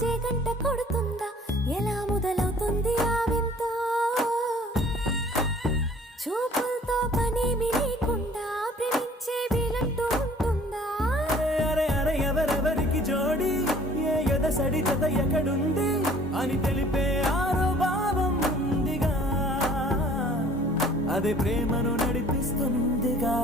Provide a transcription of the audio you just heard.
జేగంట కొడుతుందా ఎలా మొదలవుతుంది ఆ వింత చూపులతో పనేమి లేకుండా ప్రేమించే వీలంటూ ఉంటుందా అరే అరే ఎవరెవరికి జోడి ఏ ఎదసడి జత ఎక్కడుంది అని తెలిపే ఆరో భావం ఉందిగా అదే ప్రేమను నడిపిస్తుందిగా